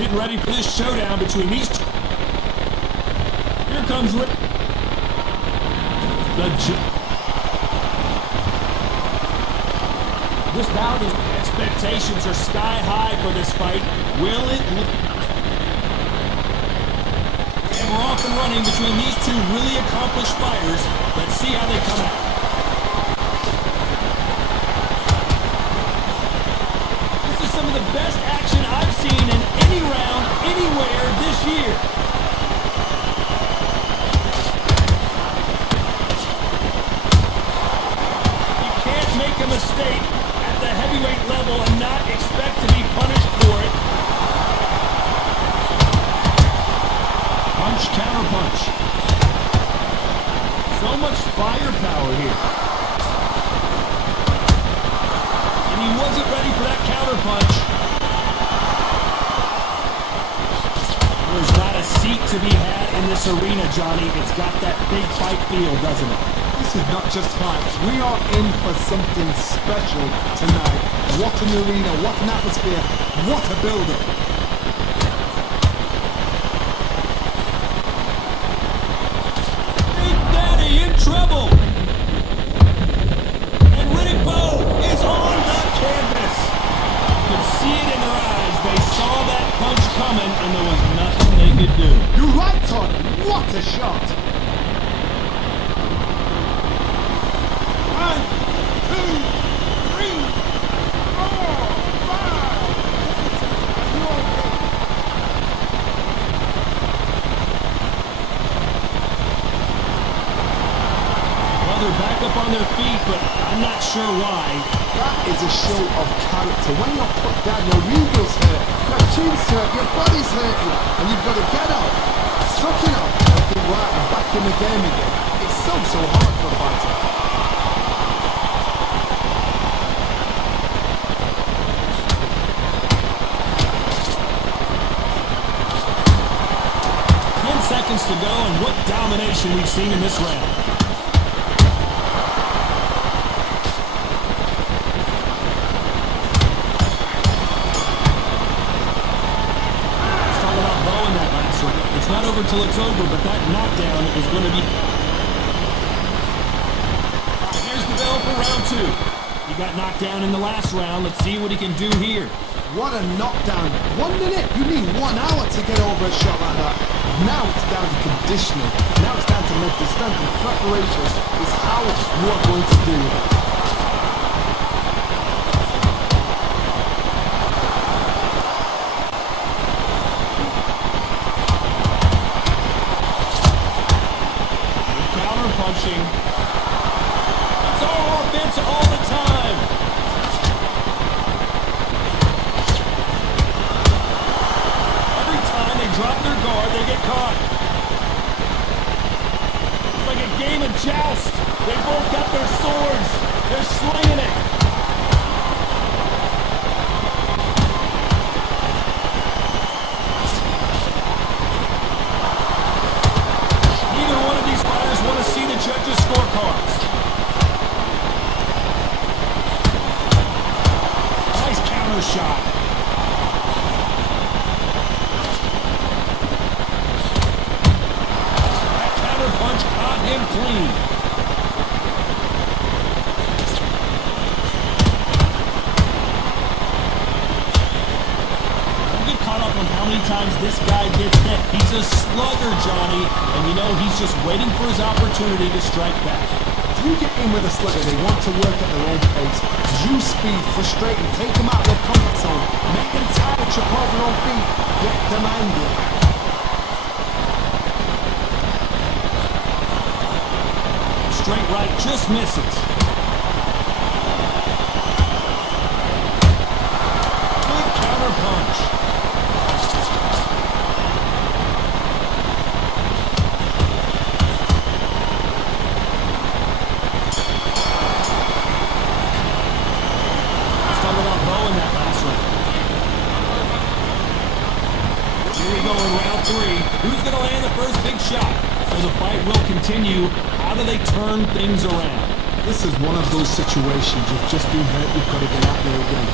getting ready for this showdown between these two. Here comes this bout is expectations are sky high for this fight. Will it? And we're off and running between these two really accomplished fighters. Let's see how they come out. This is some of the best action I've seen in any round, anywhere this year. You can't make a mistake at the heavyweight level and not expect to be punished for it. Punch, counter punch. So much firepower here. And he wasn't ready for that counter punch. There's not a seat to be had in this arena, Johnny. It's got that big fight feel, doesn't it? This is not just fights. We are in for something special tonight. What an arena, what an atmosphere, what a build-up. Big Daddy in trouble. And Riddick Bowe is on the canvas. You could see it in their eyes. They saw that punch coming, and there was nothing they could do. You're right, Todd. What a shot. 1, 2, 3, 4, 5. Are you okay? Well, they're back up on their feet, but I'm not sure why. That is a show of character. When you're put down, your ego's hurt, your chin's hurt, your body's hurting, and you've got to get up, suck it up, and think, right, I'm back in the game again. It's so hard for a fighter. Seconds to go, and what domination we've seen in this round. Let's talk about Bowe in that last round. It's not over till it's over, but that knockdown is going to be... Here's the bell for round 2. He got knocked down in the last round. Let's see what he can do here. What a knockdown. 1 minute? You need 1 hour to get over a shot like that. Now it's down to conditioning. Now it's down to mental strength and preparation is how you are going to do it. Counter punching. It's all offense all the time. Drop their guard, they get caught. It's like a game of joust. They both got their swords. They're slinging it. Neither one of these fighters want to see the judges' scorecards. Nice counter shot. Punch caught him clean. Don't get caught up on how many times this guy gets hit. He's a slugger, Johnny, and you know he's just waiting for his opportunity to strike back. If you get in with a slugger, they want to work at their own pace. Use speed, frustrate them, take them out of their comfort zone, make them tired, trip over their own feet, get them angry. Straight right, just misses. Good counter punch. Let's talk about Bowe in that last round. Here we go in round 3. Who's going to land the first big shot? So the fight will continue. How do they turn things around? This is one of those situations. You've just been hurt. You've got to get out there again.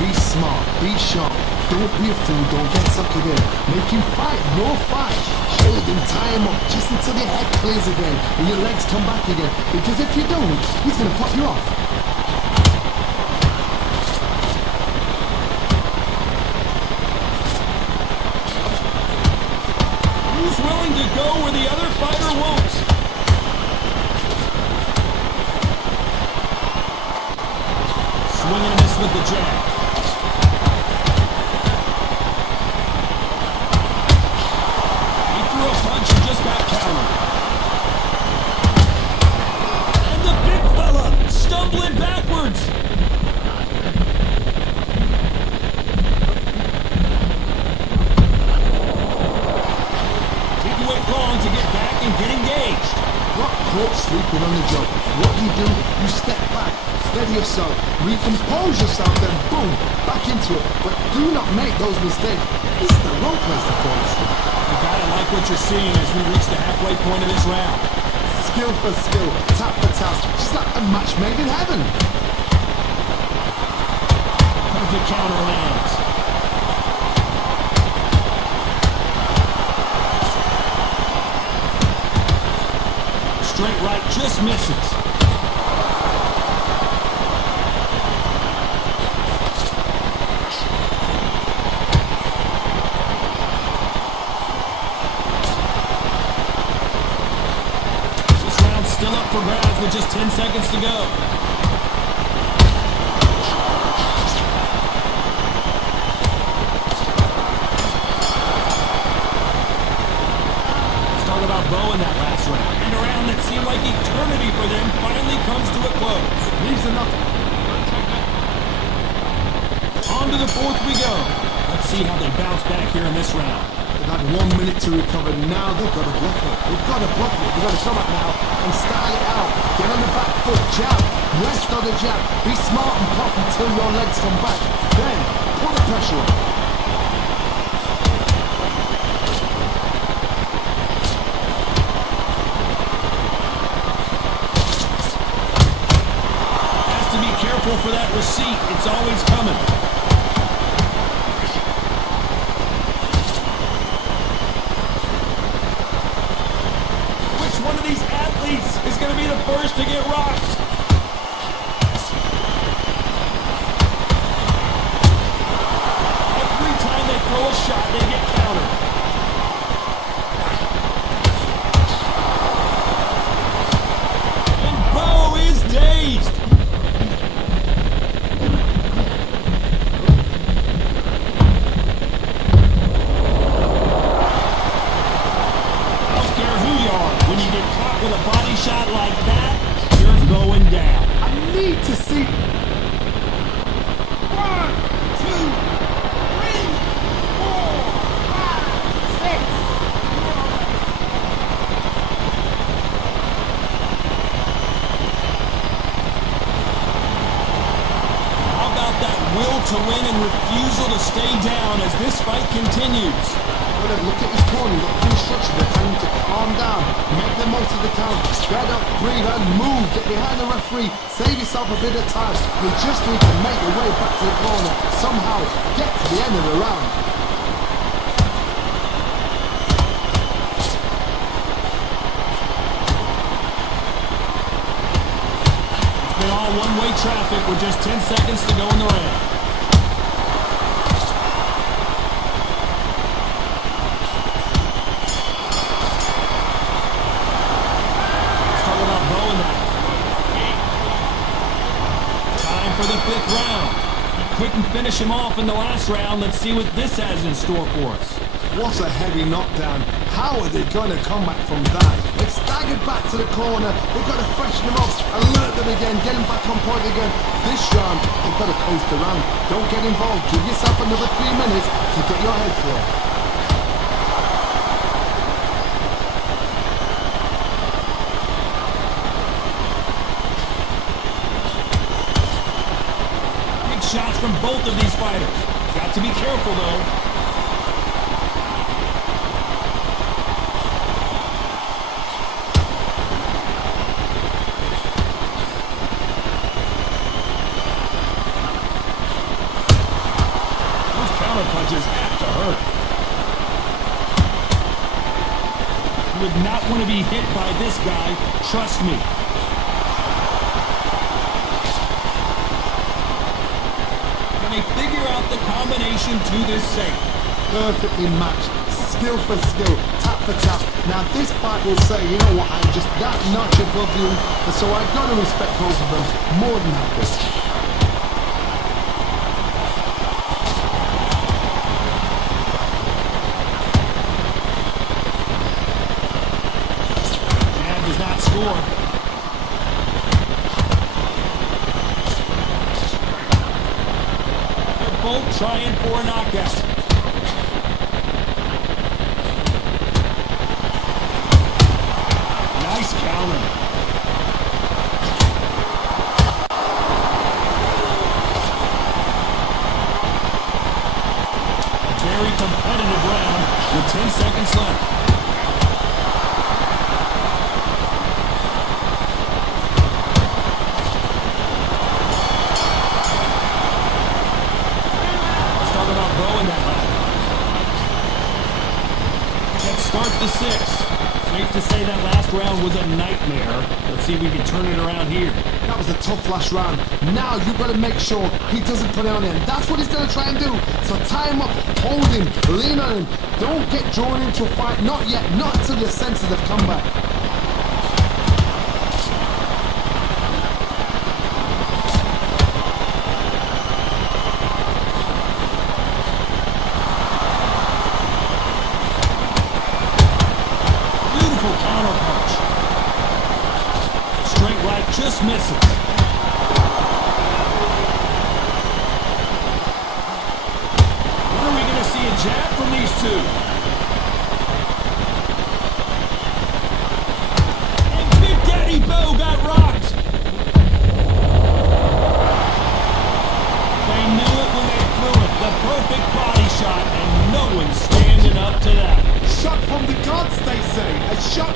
Be smart. Be sharp. Don't be a fool, don't get suckered in. Make him fight, no fight. Hold him, tie him up, just until your head clears again and your legs come back again. Because if you don't, he's going to pop you off. Who's willing to go where the other fighter won't? Swing and a miss with the jab. Just got countered. And the big fella stumbling backwards. Didn't wait long to get back and get engaged. Not caught sleeping on the job. What do? You step back, steady yourself, recompose yourself, then boom, back into it. But do not make those mistakes. This is the wrong place to fall asleep. You gotta like what you're seeing as we reach the halfway point of this round. Skill for skill, tap for tap, just like a match made in heaven. Perfect counter lands. Straight right just misses. Still up for grabs with just 10 seconds to go. Talk about Bo in that last round. And a round that seemed like eternity for them finally comes to a close. Leaves enough. On to the fourth we go. Let's see how they bounce back here in this round. They've had 1 minute to recover. Now they've got to bluff it. They've got to bluff it. They've got to come up now and style it out. Get on the back foot, jab. Rest on the jab. Be smart and pop until your legs come back. Then, put the pressure on. Has to be careful for that receipt. It's always coming. One of these athletes is going to be the first to get rocked. Every time they throw a shot, they get countered. And Bo is dazed. When you get caught with a body shot like that, you're going down. I need to see. 1, 2, 3, 4, 5, 6. How about that will to win and refusal to stay down as this fight continues? Look at his corner, look at instructions, they're telling him to calm down, make the most of the count, get up, breathe and move, get behind the referee, save yourself a bit of time. You just need to make your way back to the corner, somehow get to the end of the round. It's been all one-way traffic with just 10 seconds to go in the round. For the fifth round. Couldn't finish him off in the last round. Let's see what this has in store for us. What a heavy knockdown. How are they going to come back from that? They've staggered back to the corner. They've got to freshen them up, alert them again, get them back on point again. This round, they've got to coast around. Don't get involved. Give yourself another 3 minutes to get your head clear. Shots from both of these fighters. Got to be careful, though. Those counter punches would not want to be hit by this guy. Trust me. Can they figure out the combination to this safe? Perfectly matched. Skill for skill. Tap for tap. Now this fight will say, you know what, I'm just that notch above you. And so I've got to respect both of them more than happy. Score. They're both trying for a knockout. Nice counter. A very competitive round with 10 seconds left. Start the 6. Safe to say that last round was a nightmare. Let's see if we can turn it around here. That was a tough last round. Now you've got to make sure he doesn't put it on him. That's what he's going to try and do. So tie him up, hold him, lean on him. Don't get drawn into a fight. Not yet. Not until your senses have come back. Counter punch. Straight right just misses. When are we going to see a jab from these two? And Big Daddy Bo got rocked. They knew it when they threw it. The perfect body shot, and no one's standing up to that. Shot from the gods, they say. A shot.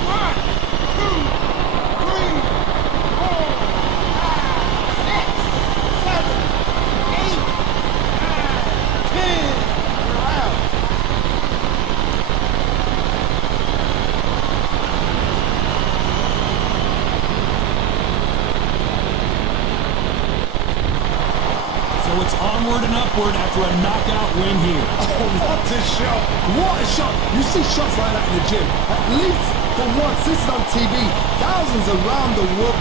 1, 2, 3, 4, 5, 6, 7, 8, 9, 10. You're out. So it's onward and upward after a knockout win here. Oh, what a shot! What a shot! You see shots like that in the gym. At least for once, this is on TV. Thousands around the world.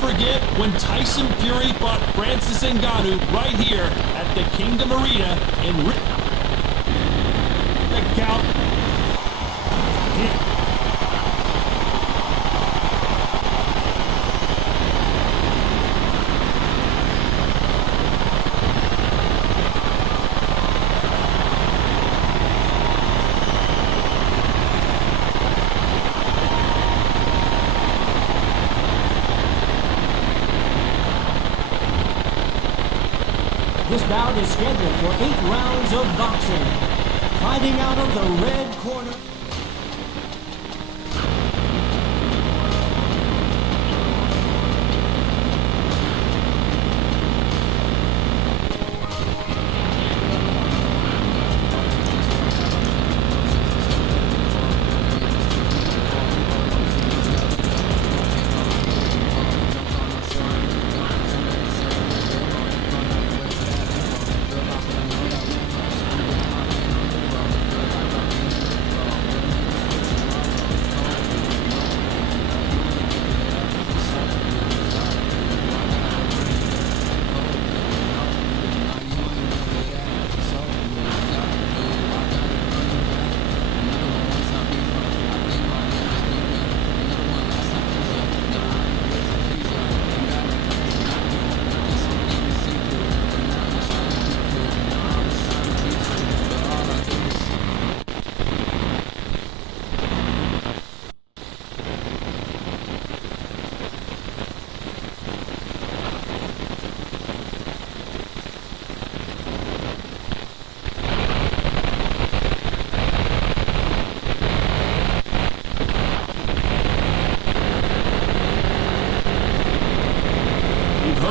forget when Tyson Fury fought Francis Ngannou right here at the Kingdom Arena in the count. This bout is scheduled for 8 rounds of boxing. Fighting out of the red corner.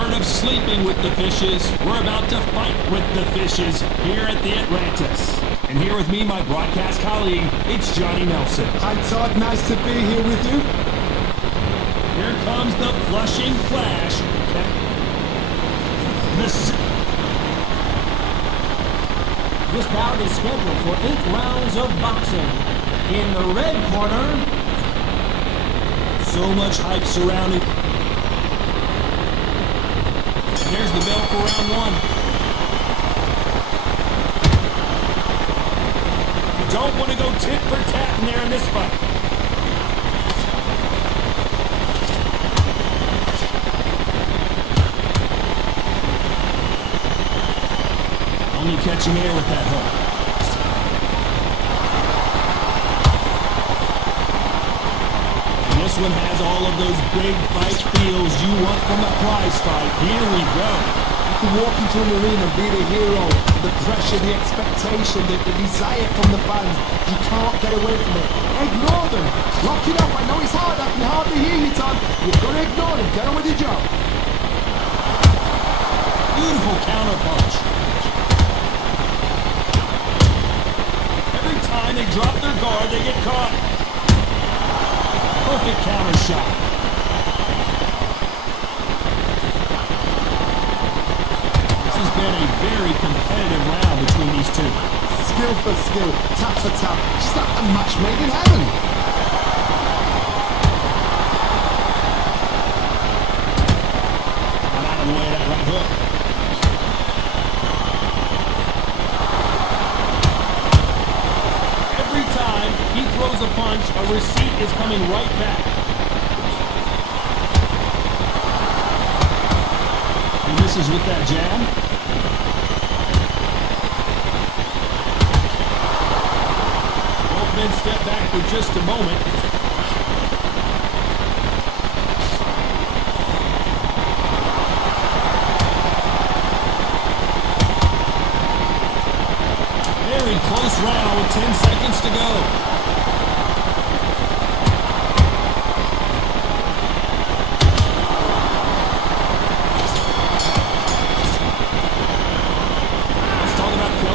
Of sleeping with the fishes, we're about to fight with the fishes here at the Atlantis. And here with me, my broadcast colleague, it's Johnny Nelson. Hi Todd, nice to be here with you. Here comes the Flushing Flash. This bout is scheduled for 8 rounds of boxing. In the red corner, so much hype surrounding. There's the bell for round 1. You don't want to go tit for tat in there in this fight. Only catching air with that hook. This one has all of those big fight feels you want from a prize fight. Here we go. You can walk into an arena and be the hero. The pressure, the expectation, the desire from the fans. You can't get away from it. Ignore them. Lock it up. I know it's hard. I can hardly hear you, Todd. You've got to ignore them. Get on with your job. Beautiful counter punch. Every time they drop their guard, they get caught. Perfect counter shot. This has been a very competitive round between these two. Skill for skill, tap for tap. Just like a match made in heaven. Got out of the way of that right hook. Every time he throws a punch, a receipt is coming right back. He misses with that jab. Both men step back for just a moment. Very close round with 10 seconds to go.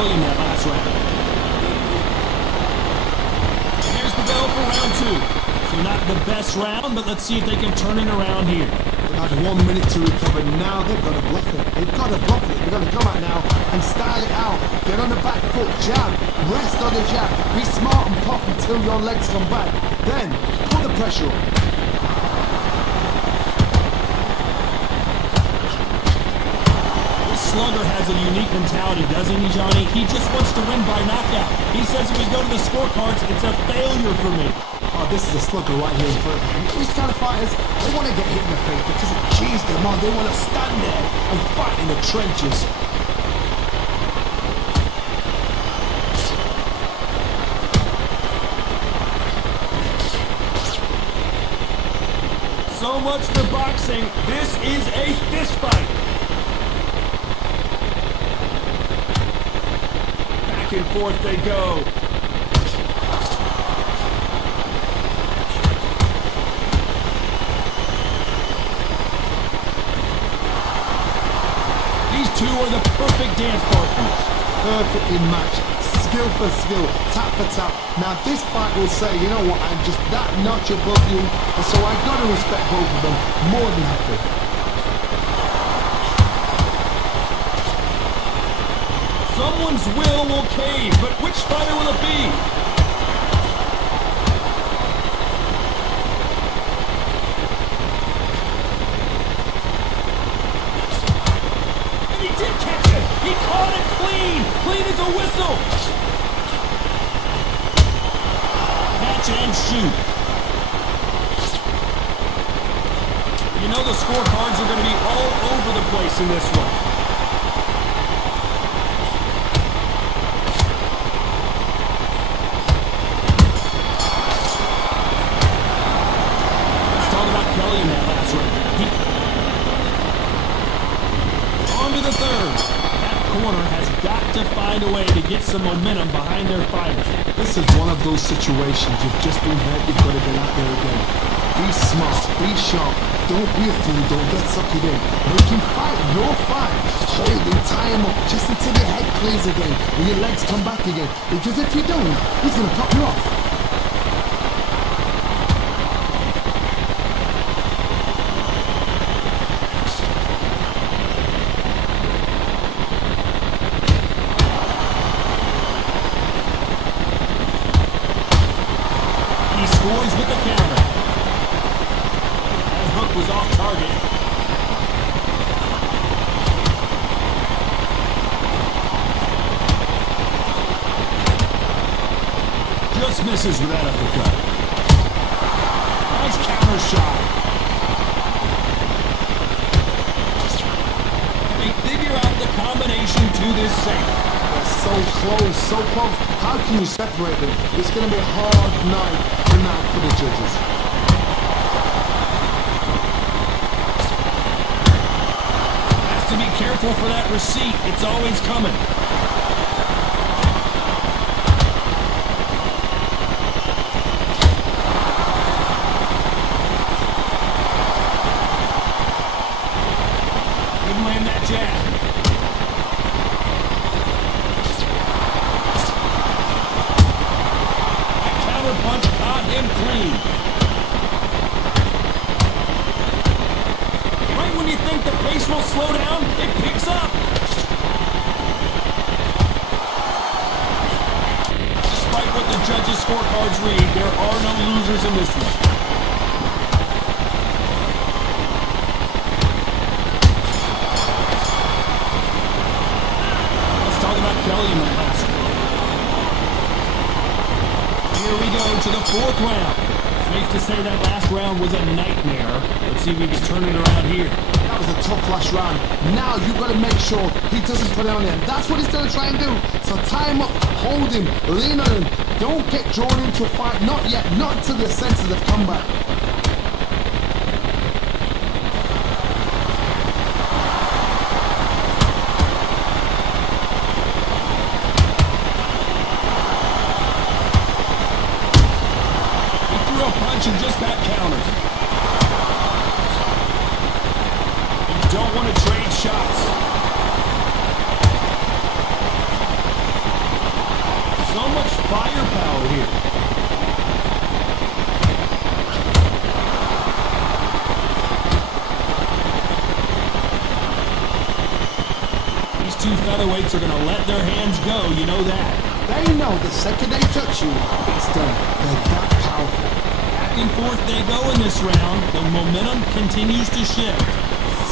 In that last round. Here's the bell for round 2. So not the best round, but let's see if they can turn it around here. They've had 1 minute to recover. Now they've got to bluff it. They've got to bluff it. They've got to come out now and style it out. Get on the back foot, jab, rest on the jab. Be smart and pop until your legs come back. Then put the pressure on. Slugger has a unique mentality, doesn't he, Johnny? He just wants to win by knockout. He says if we go to the scorecards, it's a failure for me. Oh, this is a slugger right here in front of me. These kind of fighters, they want to get hit in the face because it cheers them on. They want to stand there and fight in the trenches. So much for boxing. This is a fist fight. Back and forth they go. These two are the perfect dance partners. Perfectly matched, skill for skill, tap for tap. Now this fight will say, you know what, I'm just that notch above you, and so I've got to respect both of them more than happy. Someone's will cave, but which fighter will it be? He did catch it! He caught it clean! Clean as a whistle! Catch and shoot. You know the scorecards are going to be all over the place in this one. Let's talk about Kelly in that last round. On to the third. That corner has got to find a way to get some momentum behind their fighters. This is one of those situations you've just been hurt, you've got to get out there again. Be smart, be sharp, don't be a fool, don't get sucked in. Make him fight your fight. Hold him, tie him up, just until your head clears again and your legs come back again. Because if you don't, he's going to cut you off. He scores with the counter. That hook was off target. Just misses with that uppercut. Nice counter shot. They figure out the combination to this safe. So close, so close. How can you separate them? It's going to be a hard night tonight for the judges. Has to be careful for that receipt. It's always coming. Couldn't land that jab. Punch caught him clean. Right when you think the pace will slow down, it picks up. Despite what the judges' scorecards read, there are no losers in this one. Let's talk about Kelly in the last one. Here we go to the fourth round. Safe to say that last round was a nightmare. Let's see if we can turn it around here. That was a tough last round. Now you've got to make sure he doesn't put it on him. That's what he's going to try and do. So tie him up, hold him, lean on him. Don't get drawn into a fight. Not yet. Not until the senses have come back. Punch and just got countered. You don't want to trade shots. So much firepower here. These two featherweights are going to let their hands go, you know that. They know the second they touch you, it's done. They're that powerful. Back and forth they go in this round. The momentum continues to shift.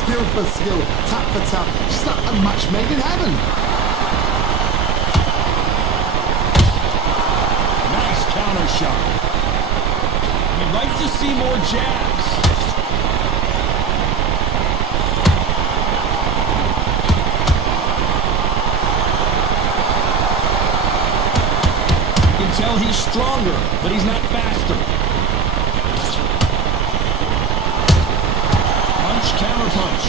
skill for skill, tap for tap. Just like a match made in heaven. Nice counter shot. You'd like to see more jabs. You can tell he's stronger, but he's not faster. Counter punch.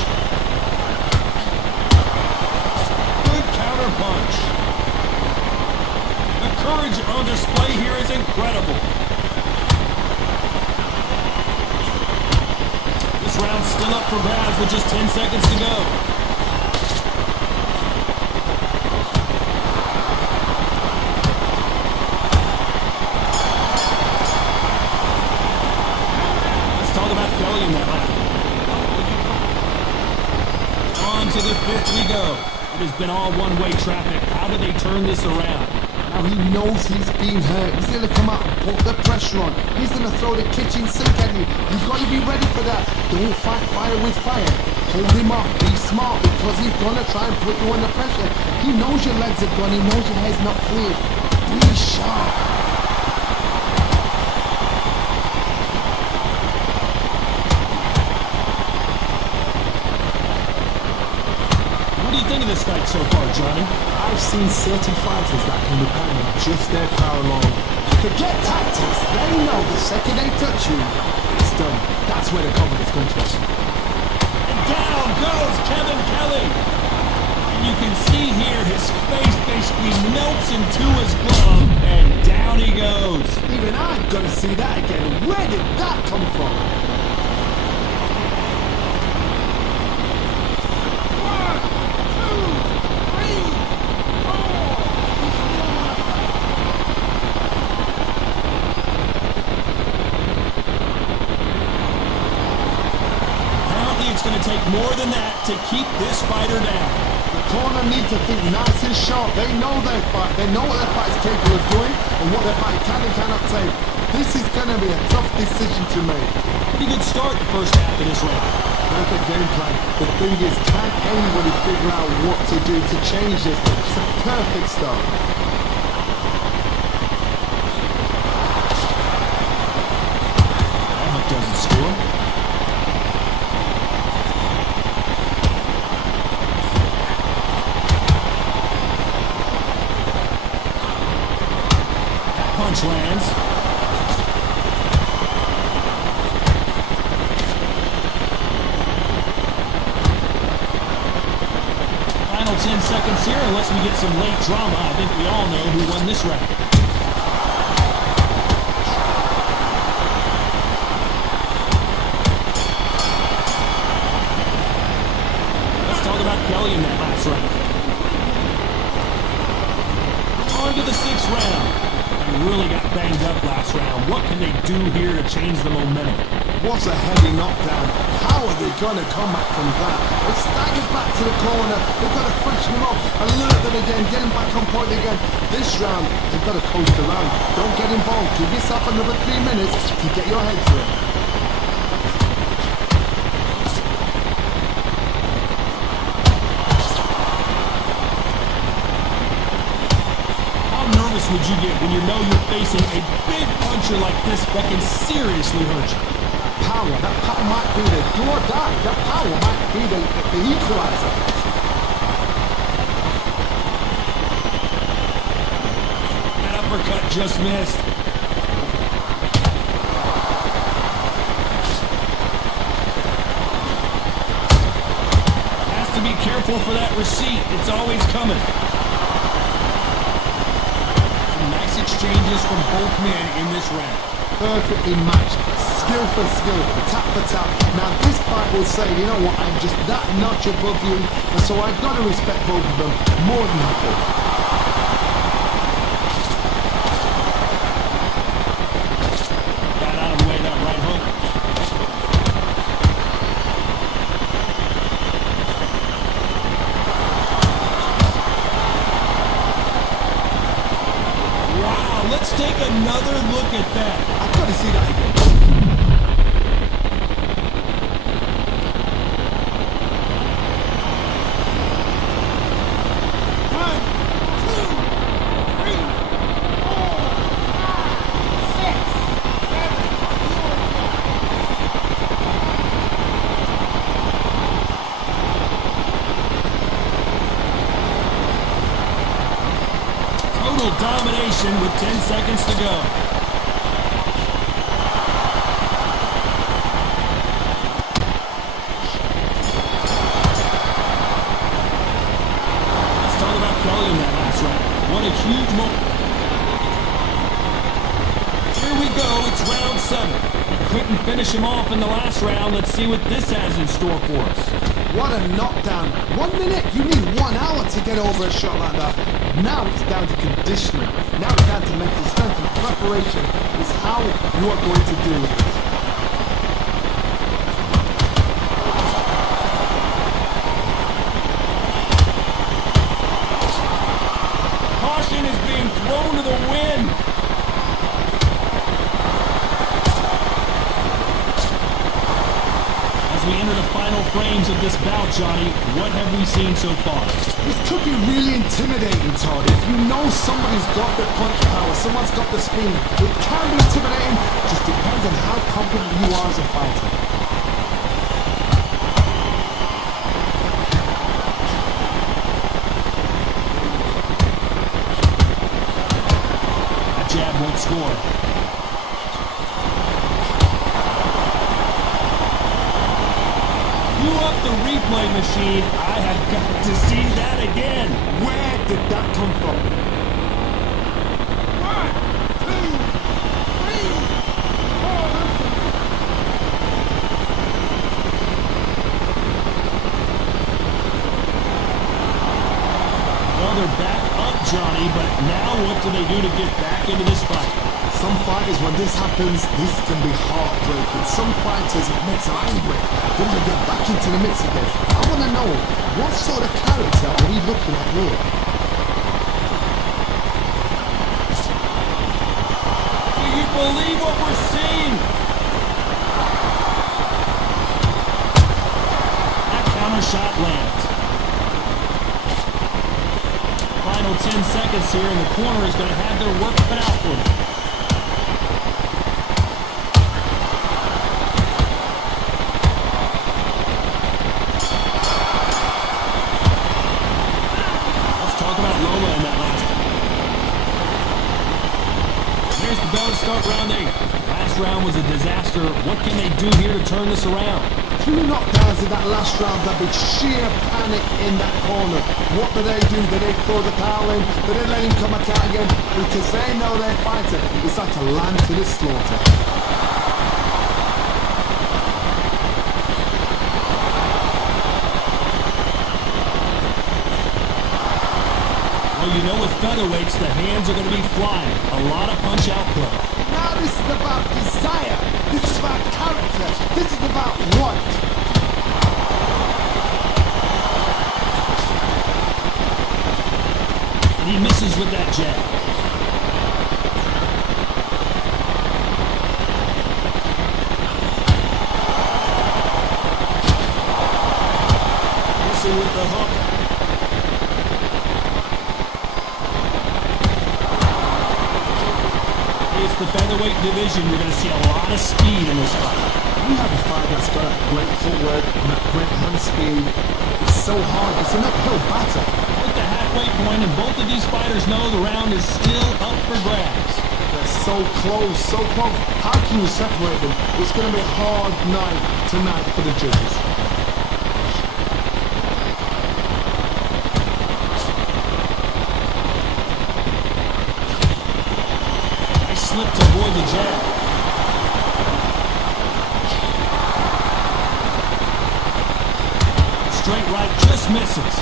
Good counter punch. The courage on display here is incredible. This round's still up for grabs with just 10 seconds to go. Let's talk about Kelly in that round. To the fifth we go. It has been all one-way traffic. How do they turn this around? Now he knows he's been hurt. He's going to come out and put the pressure on. He's going to throw the kitchen sink at you. You've got to be ready for that. Don't fight fire with fire. Hold him off. Be smart because he's going to try and put you under pressure. He knows your legs are gone. He knows your head's not clear. Be sharp. What do you think of this fight so far, Johnny? I've seen certain fighters that can depend on just their power alone. Forget tactics. They know the second they touch you, it's done. That's where the confidence comes from. And down goes Kevin Kelly. And you can see here his face basically melts into his glove, and down he goes. Even I've got to see that again. Where did that come from? It's going to take more than that to keep this fighter down. The corner need to think nice and sharp. They know their fight. They know what their fight is capable of doing and what their fight can and cannot take. This is going to be a tough decision to make. Pretty good start the first half of this round. Perfect game plan. The thing is, can anybody figure out what to do to change this? It's a perfect start. That doesn't score. Punch lands. Final 10 seconds here, unless we get some late drama. I think we all know who won this round. Let's talk about Kelly in that last round. On to the sixth round. He really got banged up last round. What can they do here to change the momentum? What's a heavy knockdown? How are they going to come back from that? They staggered back to the corner. They've got to freshen him up, alert them again, get him back on point again. This round, they've got to coast around. Don't get involved. Give yourself another 3 minutes to get your head to it. Would you get when you know you're facing a big puncher like this that can seriously hurt you? Power, that power might be the do or die. That power might be the equalizer. That uppercut just missed. Has to be careful for that receipt. It's always coming. Exchanges from both men in this round. Perfectly matched, skill for skill, tap for tap. Now this fight will say, you know what, I'm just that notch above you, and so I've got to respect both of them more than equal. Got out of the way that right hook. Let's take another look at that. I've got to see that again. formation with 10 seconds to go. Let's talk about Kelly in that last round. What a huge moment. Here we go, it's round 7. Couldn't finish him off in the last round. Let's see what this has in store for us. What a knockdown. 1 minute, you need 1 hour to get over a shot like that. Now it's down to conditioning. Now it's down to mental strength and preparation is how you are going to do it. Caution is being thrown to the wind. As we enter the final frames of this bout, Johnny, what have we seen so far? This could be really intimidating, Todd. If you know somebody's got the punch power, someone's got the speed, it can be intimidating. Just depends on how confident you are as a fighter. That jab won't score. Cue up the replay machine. I have got to see that again. Where did that come from? 1, 2, 3, 4. Well, they're back up, Johnny, but now what do they do to get back into this fight? Some fighters, when this happens, this can be heartbreaking. Some fighters, it makes them angry. Then they get back into the mix again. I want to know, what sort of character are we looking at here? Do you believe what we're seeing? That counter shot lands. Final 10 seconds here, and the corner is going to have their work cut out for them. Start round 8. Last round was a disaster. What can they do here to turn this around? 2 knockdowns in that last round, there'd be sheer panic in that corner. What do? Do they throw the towel in? Do they let him come back out again? Because they know their fighter is like a lamb to the slaughter. Well, you know with featherweights, the hands are going to be flying. A lot of punch output. Now this is about desire. This is about character. This is about want. And he misses with that jab. Missing with the hook. It's the featherweight division. You're going to see a lot of speed in this fight. You have a fight that's got great footwork and a great hand speed. It's so hard. It's an uphill battle. With the halfway point, and both of these fighters know the round is still up for grabs. They're so close, so close. How can you separate them? It's going to be a hard night tonight for the judges. Slipped to avoid the jab. Straight right just misses.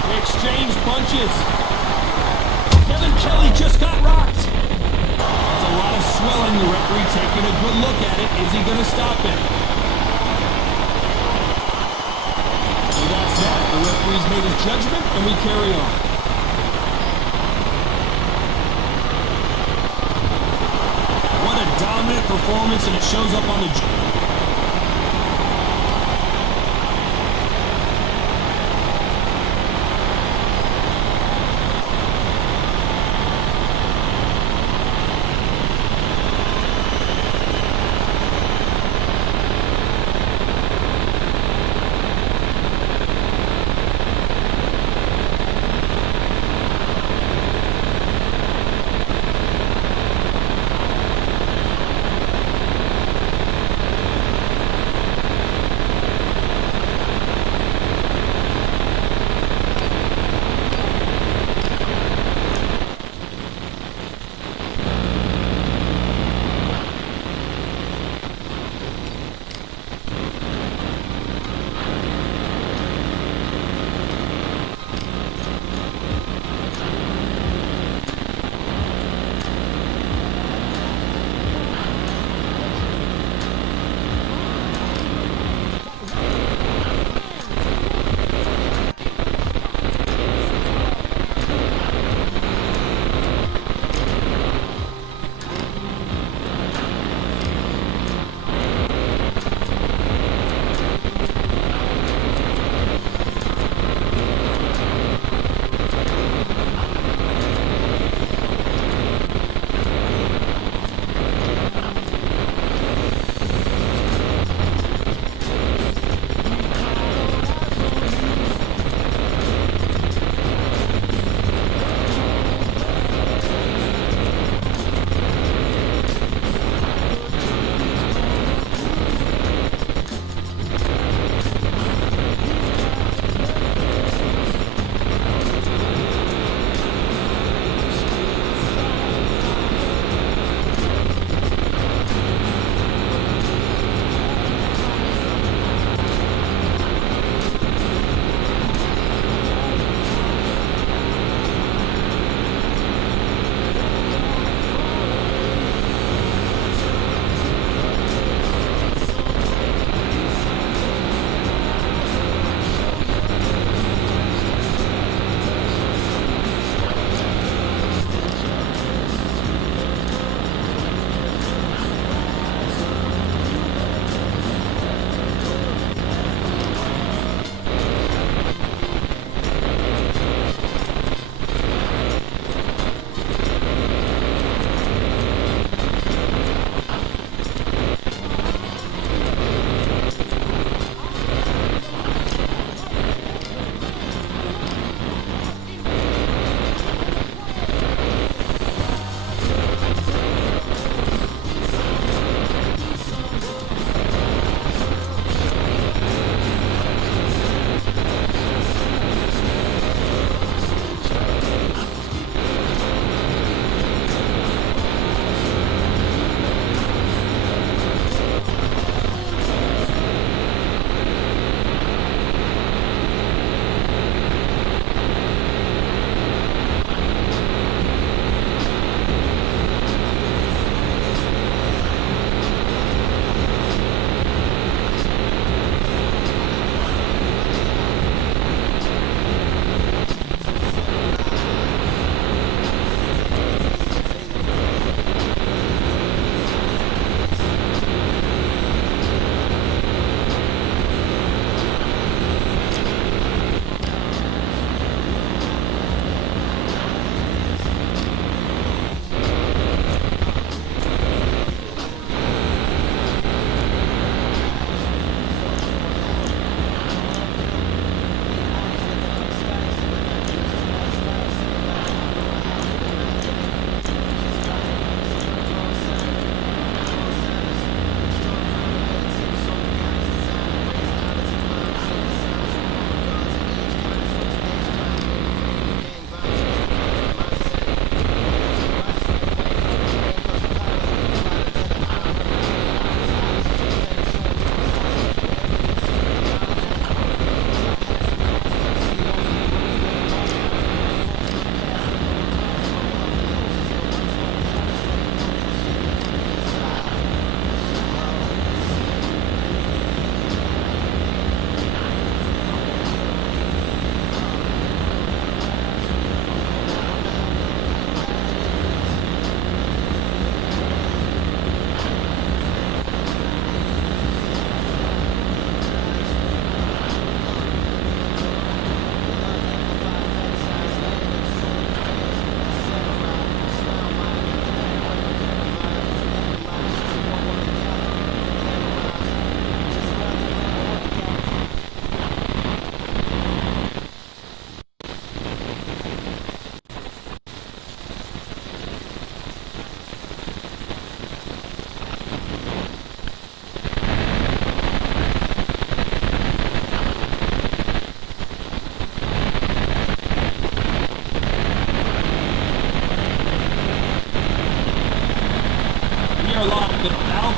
They exchange punches. Kevin Kelly just got rocked. That's a lot of swelling. The referee taking a good look at it. Is he going to stop it? The referee's made his judgment, and we carry on. What a dominant performance, and it shows up on the...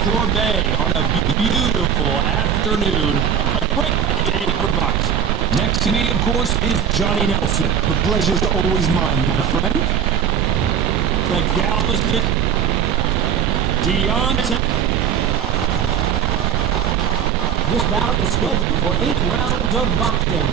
Backdoor Bay on a beautiful afternoon. A great day for boxing. Next to me, of course, is Johnny Nelson. The pleasure's always mine, my friend. The Galveston, Deontay. This bout is scheduled for 8 rounds of boxing.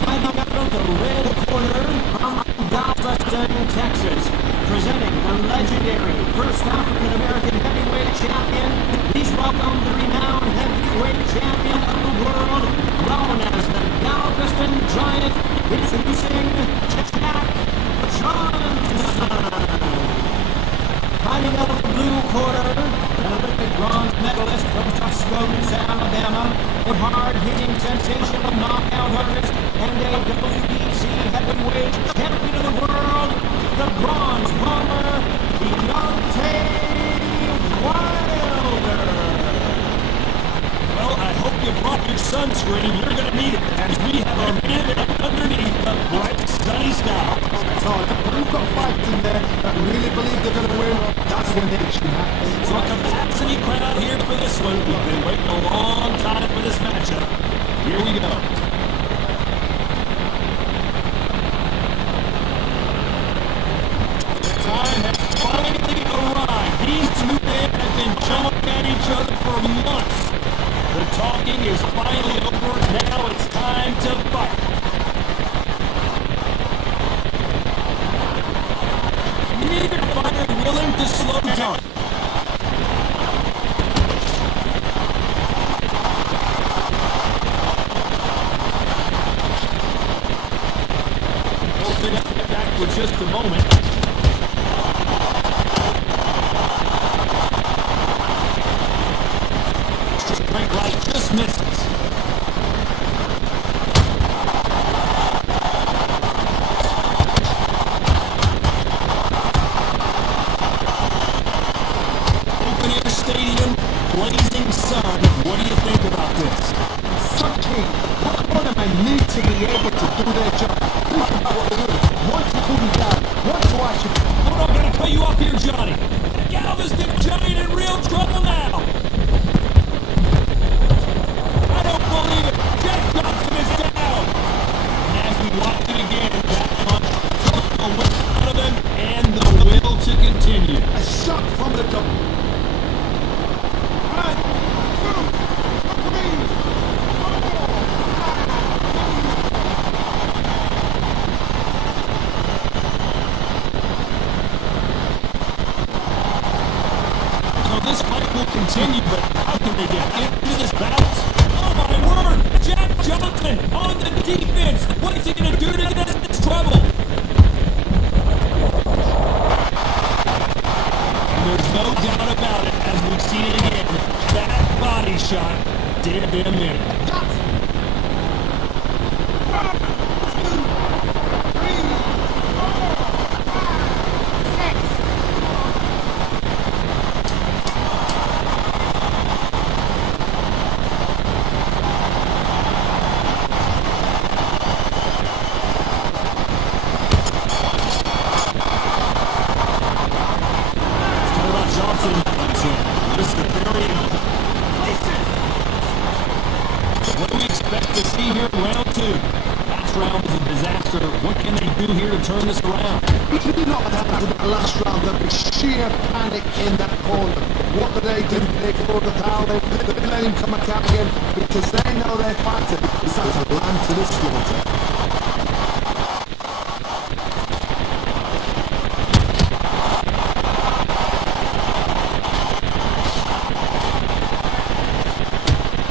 Fighting out of the red corner from Galveston, Texas. Presenting the legendary first African-American heavyweight champion. Please welcome the renowned heavyweight champion of the world, known as the Galveston Giant, introducing Jack Johnson. Fighting out of the blue corner, an Olympic bronze medalist from Tuscaloosa, Alabama, a hard-hitting sensation of knockout artist, and a WBC heavyweight champion of the world, the bronze bomber, Deontay Wilder. Well, I hope you brought your sunscreen. You're going to need it as we have our man underneath the bright sunny sky. Todd, when you've got fighters in there that really believe they're going to win, that's when action happens. So a capacity crowd here for this one. We've been waiting a long time for this matchup. Here we go. The time has finally arrived. These two men have been jumping at each other for months. The talking is finally over. Now it's time to fight. Neither fighter willing to slow down. We'll get back for just a moment. Straight right just misses. Open air stadium, blazing sun. What do you think about this? Sucking. What am I need to be able to do their job? Think about what they're doing. One to pull me down, one to watch you. Hold on, I'm gonna cut you off here, Johnny. Galveston Giant in real trouble now. I don't believe it. Jack Johnson is down. And as we watch it again, that punch took the wind out of him and the will to continue. A shot from the double. So this fight will continue, but how can they get into this bout? Oh my word! Jack Johnson on the defense! What is he gonna do to get out of this trouble? And there's no doubt about it, as we've seen it again, that body shot did him in. This is a very... What do we expect to see here in round two? Last round was a disaster. What can they do here to turn this around? You know what happened to that last round? There'd be sheer panic in that corner. What do? They throw the towel. They let him come back out again because they know their fighter is like a lamb to the slaughter.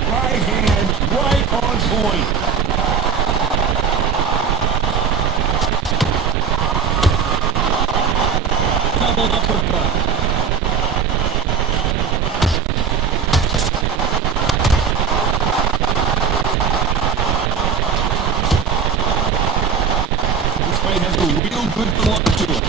Right hand, right on point. Double uppercut. This fight has a real good look to it.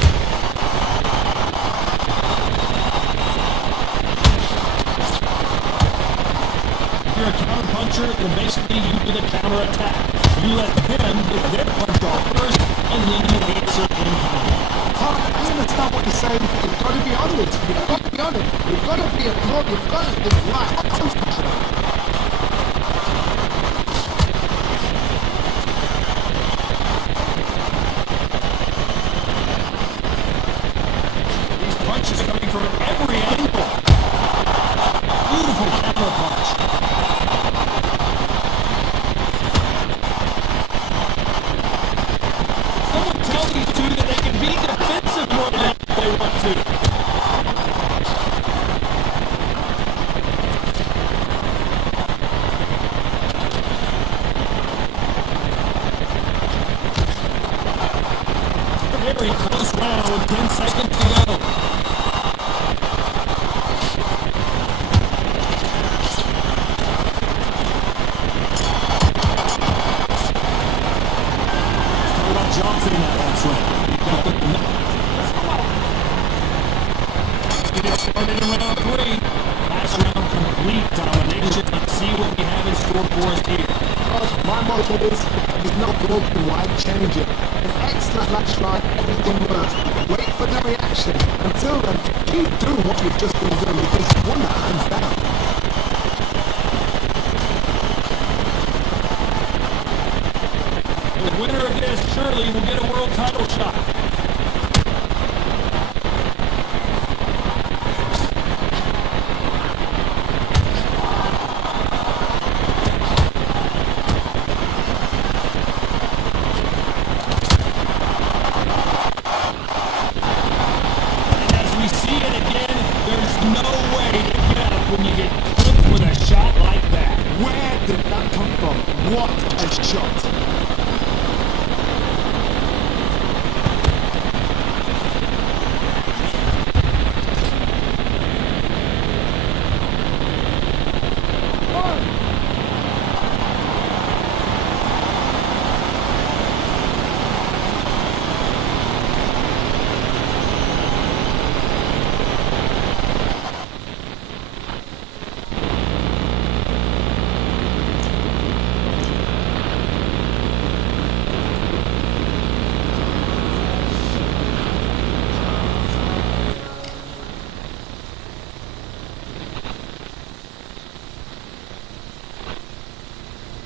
If you're a counter-puncher, then basically you do the counter-attack. You let them get their punch off first, and then you answer in kind. I understand what you're saying, but you've got to be honest. You've got to be honest. You've got to be a pro. You've got to think, right, concentrate. These punches coming from every angle. Beautiful counter punch. Someone tell these two that they can be defensive more than they want to. Very close round with 10 seconds to go. Johnson in that last round. Get started in round 3. Last round, complete domination. Let's see what we have in store for us here. My motto is not broken wide, change it. An excellent last round, everything works. Wait for the reaction. Until then, keep doing what you've just been doing because you won that hands down. The winner of this surely will get a world title shot.